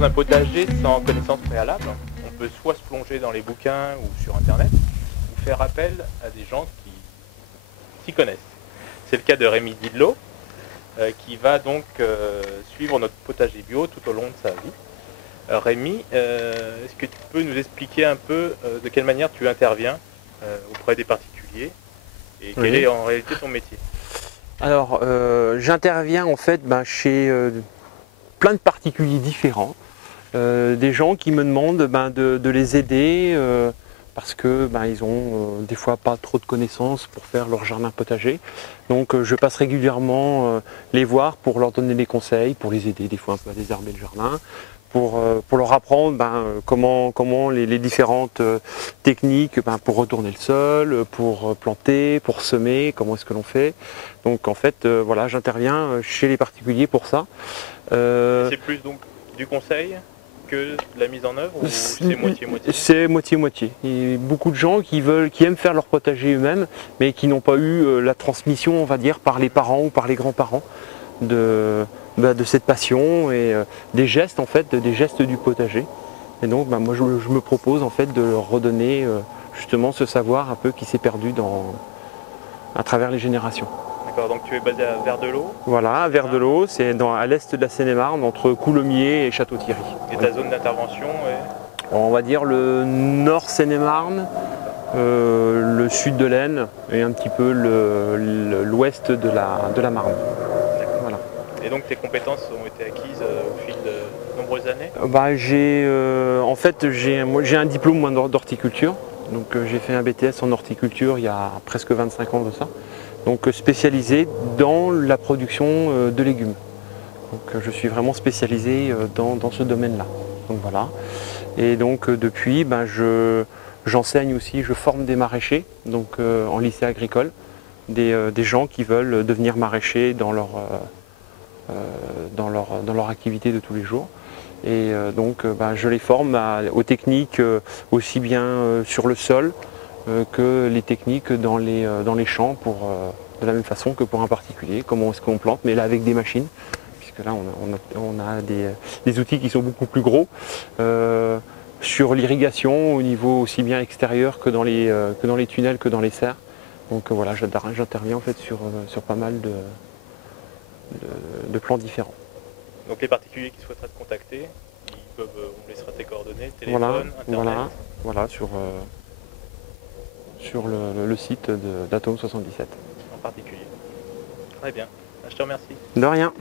dans un potager sans connaissance préalable, on peut soit se plonger dans les bouquins ou sur internet, ou faire appel à des gens qui s'y connaissent. C'est le cas de Rémi Didlot, qui va donc suivre notre potager bio tout au long de sa vie. Rémi, est-ce que tu peux nous expliquer un peu de quelle manière tu interviens auprès des particuliers et quel est en réalité ton métier? Alors, j'interviens en fait chez plein de particuliers différents, des gens qui me demandent de les aider parce que ils ont des fois pas trop de connaissances pour faire leur jardin potager. Donc je passe régulièrement les voir pour leur donner des conseils, pour les aider des fois un peu à désherber le jardin, pour leur apprendre comment les différentes techniques pour retourner le sol, pour planter, pour semer, comment est-ce que l'on fait. Donc en fait voilà, j'interviens chez les particuliers pour ça. C'est plus donc du conseil que de la mise en œuvre ou c'est moitié-moitié? C'est moitié-moitié. Il y a beaucoup de gens qui aiment faire leur potager eux-mêmes, mais qui n'ont pas eu la transmission, on va dire, par les parents ou par les grands-parents de cette passion et des gestes en fait, des gestes du potager. Et donc moi je me propose en fait de leur redonner justement ce savoir un peu qui s'est perdu à travers les générations. D'accord, donc tu es basé à Verdelot. Voilà, à Verdelot, c'est à l'est de la Seine-et-Marne, entre Coulommiers et Château-Thierry. Et ta zone d'intervention est? On va dire le nord Seine-et-Marne, le sud de l'Aisne et un petit peu l'ouest de la Marne. Voilà. Et donc tes compétences ont été acquises au fil de nombreuses années? En fait, j'ai un diplôme d'horticulture. Donc j'ai fait un BTS en horticulture il y a presque 25 ans de ça. Donc spécialisé dans la production de légumes. Donc je suis vraiment spécialisé dans ce domaine-là. Donc voilà. Et donc depuis, j'enseigne aussi, je forme des maraîchers, donc en lycée agricole, des gens qui veulent devenir maraîchers dans leur activité de tous les jours. Et donc je les forme aux techniques aussi bien sur le sol que les techniques dans les champs de la même façon que pour un particulier, comment est-ce qu'on plante, mais là avec des machines, puisque là on a des outils qui sont beaucoup plus gros. Sur l'irrigation au niveau aussi bien extérieur que dans les tunnels, que dans les serres. Donc voilà, j'interviens en fait sur pas mal de plans différents. Donc les particuliers qui souhaiteraient te contacter, on laissera tes coordonnées, téléphone, internet. Voilà sur le site d'Atome 77. En particulier. Très bien, je te remercie. De rien.